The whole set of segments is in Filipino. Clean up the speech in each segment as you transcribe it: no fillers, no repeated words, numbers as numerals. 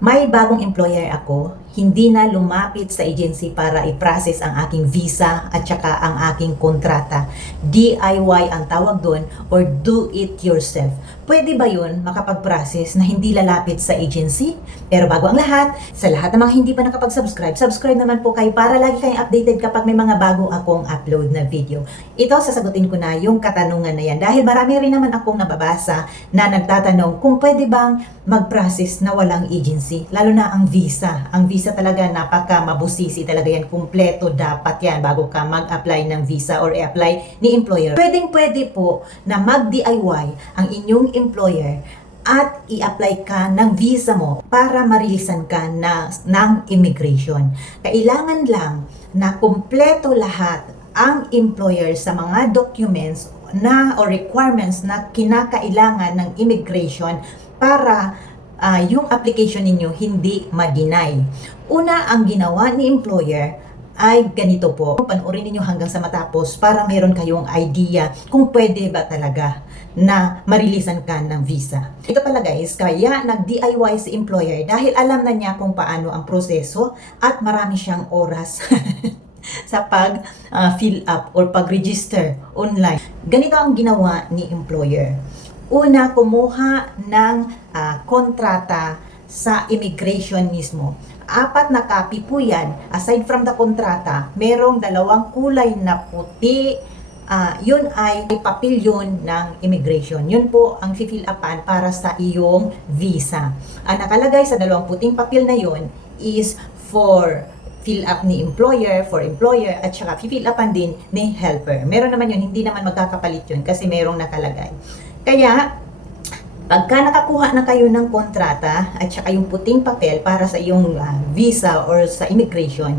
May bagong employer ako, hindi na lumapit sa agency para i-process ang aking visa at saka ang aking kontrata. DIY ang tawag doon or do it yourself. Pwede ba yun makapag-process na hindi lalapit sa agency? Pero bago ang lahat, sa lahat ng mga hindi pa nakapag-subscribe, subscribe naman po kayo para lagi kayong updated kapag may mga bago akong upload na video. Ito, sasagutin ko na yung katanungan na yan dahil marami rin naman akong nababasa na nagtatanong kung pwede bang mag-process na walang agency, lalo na ang visa. Ang visa talaga napaka mabusisi talaga yan, kumpleto dapat yan bago ka mag-apply ng visa or i-apply ni employer. Pwedeng-pwede po na mag-DIY ang inyong employer at i-apply ka ng visa mo para marilisan ka ng immigration. Kailangan lang na kumpleto lahat ang employer sa mga documents na o requirements na kinakailangan ng immigration para yung application ninyo hindi ma-deny. Una, ang ginawa ni employer ay ganito po. Panoorin niyo hanggang sa matapos para meron kayong idea kung pwede ba talaga na marilisan ka ng visa. Ito pala guys, kaya nag-DIY si employer dahil alam na niya kung paano ang proseso at marami siyang oras sa pag-fill up or pag-register online. Ganito ang ginawa ni employer. Una, kumuha ng kontrata sa immigration mismo. 4 na copy po yan. Aside from the kontrata, merong 2 kulay na puti. Yun ay papel yun ng immigration. Yun po ang fill upan para sa iyong visa. Ang nakalagay sa 2 puting papel na yun is for fill up ni employer, for employer, at saka fill upan din ni helper. Meron naman yun, hindi naman magkakapalit yun kasi merong nakalagay. Kaya, pagka nakakuha na kayo ng kontrata at saka yung puting papel para sa iyong visa or sa immigration,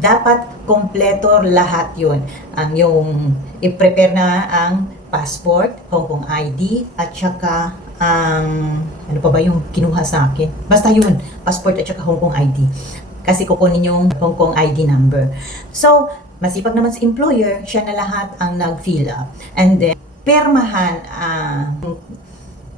dapat kompleto lahat yun. Yung i-prepare na ang passport, Hong Kong ID, at saka ano pa ba yung kinuha sa akin? Basta yun, passport at saka Hong Kong ID. Kasi kukunin yung Hong Kong ID number. So, masipag naman sa employer, siya na lahat ang nag-fill up. And then, permahan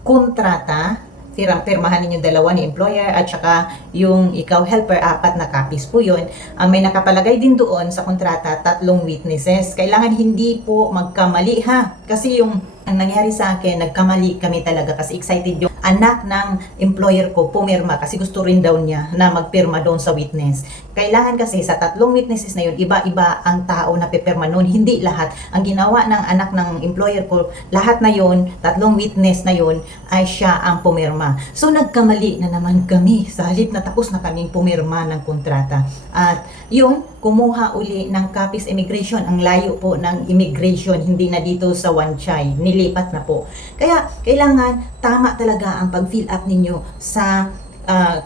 kontrata, pirmahan ninyo 2 ni employer at saka yung ikaw helper, 4 na copies po yun. May nakapalagay din doon sa kontrata 3 witnesses. Kailangan hindi po magkamali ha. Kasi yung ang nangyari sa akin, nagkamali kami talaga kasi excited yung anak ng employer ko pumirma kasi gusto rin daw niya na magpirma doon sa witness. Kailangan kasi sa 3 witnesses na yun, iba-iba ang tao na pipirma noon, hindi lahat. Ang ginawa ng anak ng employer ko, lahat na yun, 3 witness na yun, ay siya ang pumirma. So nagkamali na naman kami sa halip na tapos na kaming pumirma ng kontrata. At yun, kumuha uli ng copies immigration. Ang layo po ng immigration, hindi na dito sa Wan Chai, nilipat na po. Kaya kailangan tama talaga ang pag-fill up ninyo sa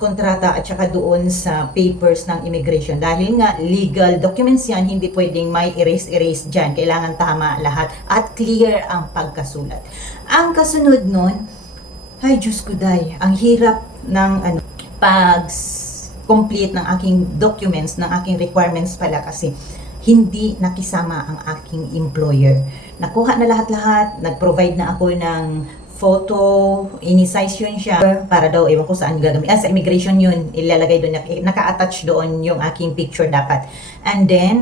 kontrata at saka doon sa papers ng immigration. Dahil nga legal documents yan, hindi pwedeng may erase dyan. Kailangan tama lahat at clear ang pagkasulat. Ang kasunod nun, ay Diyos ko day, ang hirap ng complete ng aking documents, ng aking requirements pala kasi hindi nakisama ang aking employer. Nakuha na lahat-lahat, nag-provide na ako ng photo, ini-size yun siya para daw, ewan ko saan gagamit. Sa immigration yun, ilalagay doon, naka-attach doon yung aking picture dapat. And then,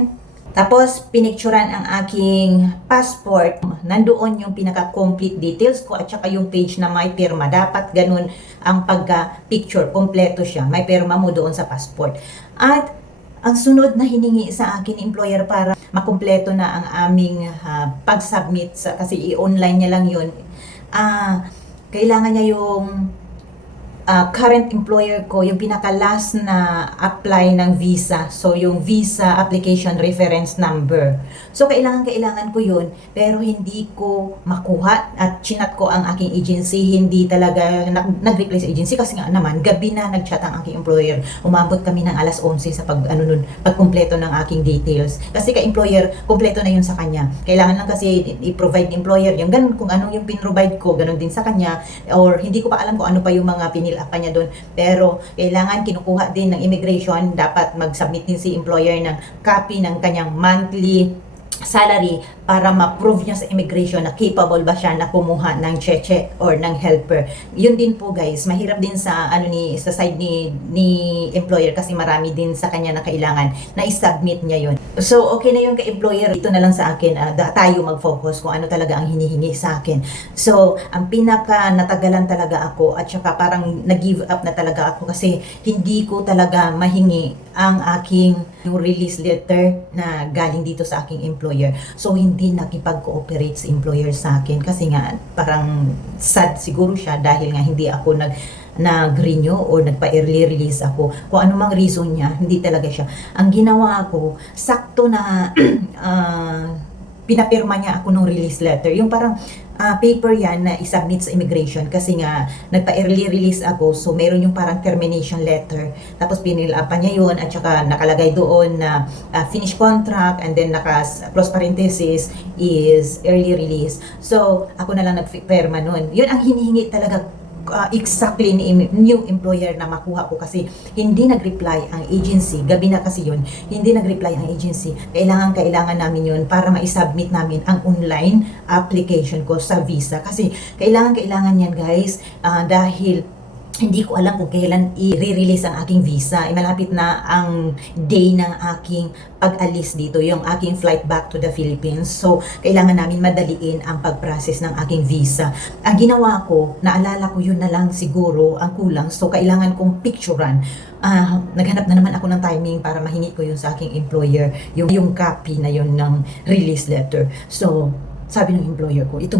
tapos, pinicturan ang aking passport. Nandoon yung pinaka-complete details ko at saka yung page na may pirma. Dapat ganun ang pagka-picture. Kompleto siya. May pirma mo doon sa passport. At ang sunod na hiningi sa akin employer para makumpleto na ang aming pag-submit. Kasi i-online niya lang yun. Kailangan niya yung current employer ko, yung pinaka-last na apply ng visa. So, yung visa application reference number. So, kailangan ko yun, pero hindi ko makuha at chinat ko ang aking agency. Hindi talaga nag-reply sa agency kasi nga naman, gabi na nag-chat ang aking employer. Umabot kami ng alas 11 sa pagkumpleto ng aking details. Kasi ka-employer, kumpleto na yun sa kanya. Kailangan lang kasi i-provide employer yung ganun, kung anong yung pin-provide ko, ganun din sa kanya. Or hindi ko pa alam kung ano pa yung mga pinil up pa niya doon. Pero kailangan kinukuha din ng immigration, dapat mag-submit din si employer ng copy ng kanyang monthly salary para ma-prove niya sa immigration na capable ba siya na kumuha ng cheche or ng helper. Yun din po guys, mahirap din sa sa side ni employer kasi marami din sa kanya na kailangan na i-submit niya yun. So okay na yun ka-employer, ito na lang sa akin, tayo mag-focus kung ano talaga ang hinihingi sa akin. So ang pinaka natagalan talaga ako at saka parang nag-give up na talaga ako kasi hindi ko talaga mahingi ang aking yung release letter na galing dito sa aking employer. So hindi nakipag-cooperate sa employer sa akin kasi nga parang sad siguro siya dahil nga hindi ako nag-renew or nagpa-early release ako. Kung ano mang reason niya, hindi talaga siya. Ang ginawa ko, sakto na pinapirma niya ako ng release letter. Yung parang paper yan na isubmit sa immigration kasi nga nagpa-early release ako, so meron yung parang termination letter, tapos pinilapan niya yun at saka nakalagay doon na finish contract and then close parenthesis is early release. So ako na lang nagpirma nun. Yun ang hinihingi talaga exactly ni new employer na makuha ko kasi hindi nag-reply ang agency. Gabi na kasi yun, hindi nag-reply ang agency. Kailangan namin yun para ma-submit namin ang online application ko sa visa kasi kailangan yan guys, dahil hindi ko alam kung kailan i-release ang aking visa. Malapit na ang day ng aking pag-alis dito, yung aking flight back to the Philippines. So, kailangan namin madaliin ang pag-process ng aking visa. Ang ginawa ko, naalala ko yun na lang siguro ang kulang. So, kailangan kong picturean. Naghanap na naman ako ng timing para mahingi ko yun sa aking employer, yung copy na yun ng release letter. So, sabi ng employer ko, ito,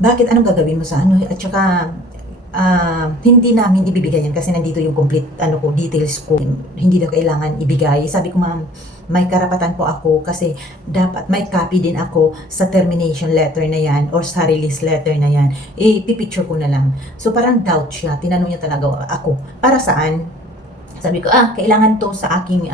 bakit anong gagawin mo sa ano? At saka, hindi namin ibibigay yan kasi nandito yung complete details ko. Hindi na kailangan ibigay. Sabi ko, ma'am, may karapatan po ako kasi dapat may copy din ako sa termination letter na yan or sa release letter na yan. Ipipicture ko na lang. So parang doubt siya. Tinanong niya talaga ako, para saan? Sabi ko, kailangan to sa aking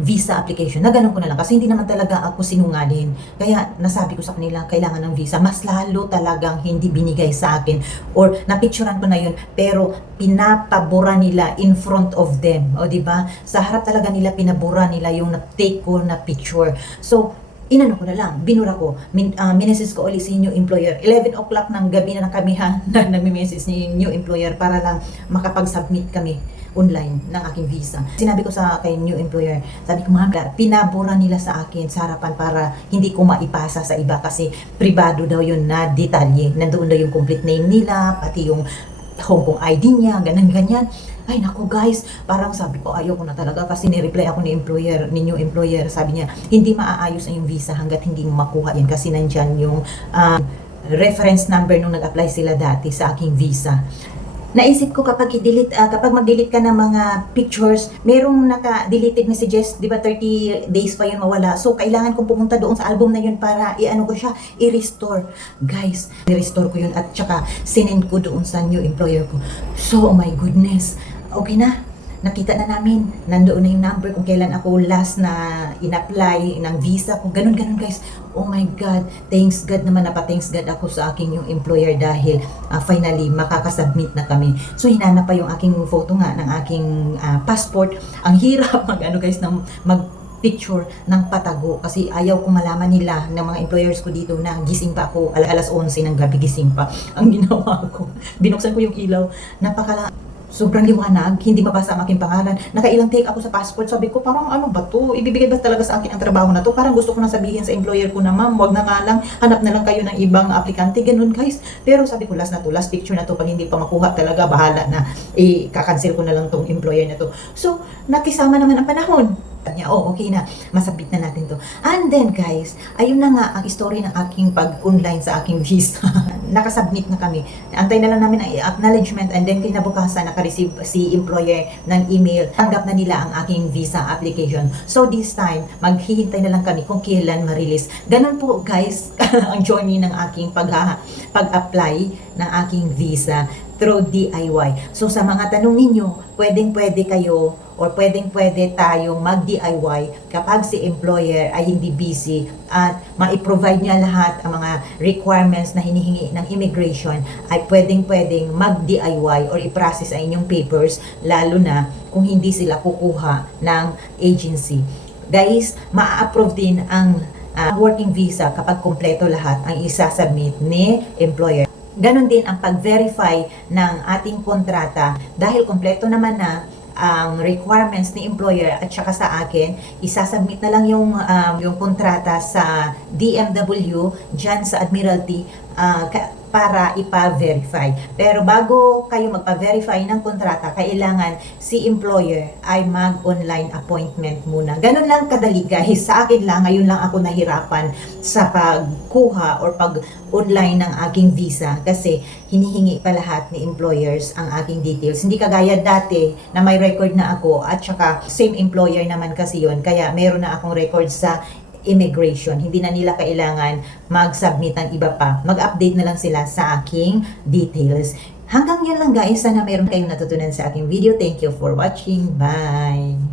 visa application. Na ganun ko na lang kasi hindi naman talaga ako sinungaling. Kaya nasabi ko sa kanila, kailangan ng visa. Mas lalo talagang hindi binigay sa akin or napicturean ko na yun pero pinapabura nila in front of them. O diba? Sa harap talaga nila pinabura nila yung take ko na picture. So, inano ko na lang, binura ko, minesis ko ulit si new employer. 11 o'clock ng gabi na kami nagme-message ni new employer para lang makapag-submit kami online ng aking visa. Sinabi ko kay new employer, sabi ko, ma'am, pinabura nila sa akin sa harapan para hindi ko maipasa sa iba kasi privado daw yun na detalye. Nandoon daw yung complete name nila, pati yung Hong Kong ID niya, ganyan. Ay naku guys, parang sabi ko ayoko na talaga kasi ni-reply ako ni new employer, sabi niya, hindi maaayos ang yung visa hanggat hindi mo makuha yan kasi nandyan yung reference number nung nag-apply sila dati sa aking visa. Naisip ko kapag mag-delete ka ng mga pictures, merong naka-deleted messages, di ba 30 days pa yun mawala. So, kailangan kong pumunta doon sa album na yun para ko siya, i-restore. Guys, i-restore ko yun at saka sinend ko doon sa new employer ko. So, oh my goodness. Okay na. Nakita na namin, nandoon na yung number kung kailan ako last na in-apply ng visa ko. Ganun guys. Oh my God, thanks God naman, thanks God ako sa aking yung employer dahil finally makakasubmit na kami. So hinanap pa yung aking photo nga ng aking passport. Ang hirap mag-picture ng patago kasi ayaw ko malaman nila ng mga employers ko dito na gising pa ako, alas 11 ng gabi gising pa. Ang ginawa ko, binuksan ko yung ilaw, sobrang liwanag, hindi mabasa ang aking pangalan. Nakailang take ako sa passport. Sabi ko, parang ano ba to? Ibibigay ba talaga sa akin ang trabaho na to? Parang gusto ko na sabihin sa employer ko na, ma'am, wag na nga lang, hanap na lang kayo ng ibang aplikante. Ganun guys. Pero sabi ko, last picture na to. Pag hindi pa makuha talaga, bahala na. Kakancel ko na lang tong employer na to. So, nakisama naman ang panahon. Okay na, masabit na natin to. And then guys, ayun na nga ang story ng aking pag-online sa aking visa. Nakasubmit na kami. Antay na lang namin ang acknowledgement and then kinabukasan naka-receive si employer ng email. Tanggap na nila ang aking visa application. So this time, maghihintay na lang kami kung kailan ma-release. Ganun po guys ang journey ng aking pag-apply ng aking visa through DIY. So sa mga tanong ninyo, pwedeng-pwede kayo or pwedeng-pwede tayong mag-DIY kapag si employer ay hindi busy at ma-provide niya lahat ang mga requirements na hinihingi ng immigration, ay pwedeng-pwedeng mag-DIY or i-process ang inyong papers, lalo na kung hindi sila kukuha ng agency. Guys, ma-approve din ang working visa kapag kumpleto lahat ang isasubmit ni employer. Ganon din ang pag-verify ng ating kontrata dahil kumpleto naman na ang requirements ni employer at saka sa akin, isasubmit na lang yung kontrata sa DMW dyan sa Admiralty para ipa-verify. Pero bago kayo magpa-verify ng kontrata, kailangan si employer ay mag-online appointment muna. Ganun lang kadali guys. Sa akin lang, ngayon lang ako nahirapan sa pagkuha or pag-online ng aking visa kasi hinihingi pa lahat ni employers ang aking details. Hindi kagaya dati na may record na ako at saka same employer naman kasi yon, kaya meron na akong record sa immigration. Hindi na nila kailangan mag-submit ng iba pa. Mag-update na lang sila sa aking details. Hanggang yan lang guys. Sana meron kayong natutunan sa aking video. Thank you for watching. Bye!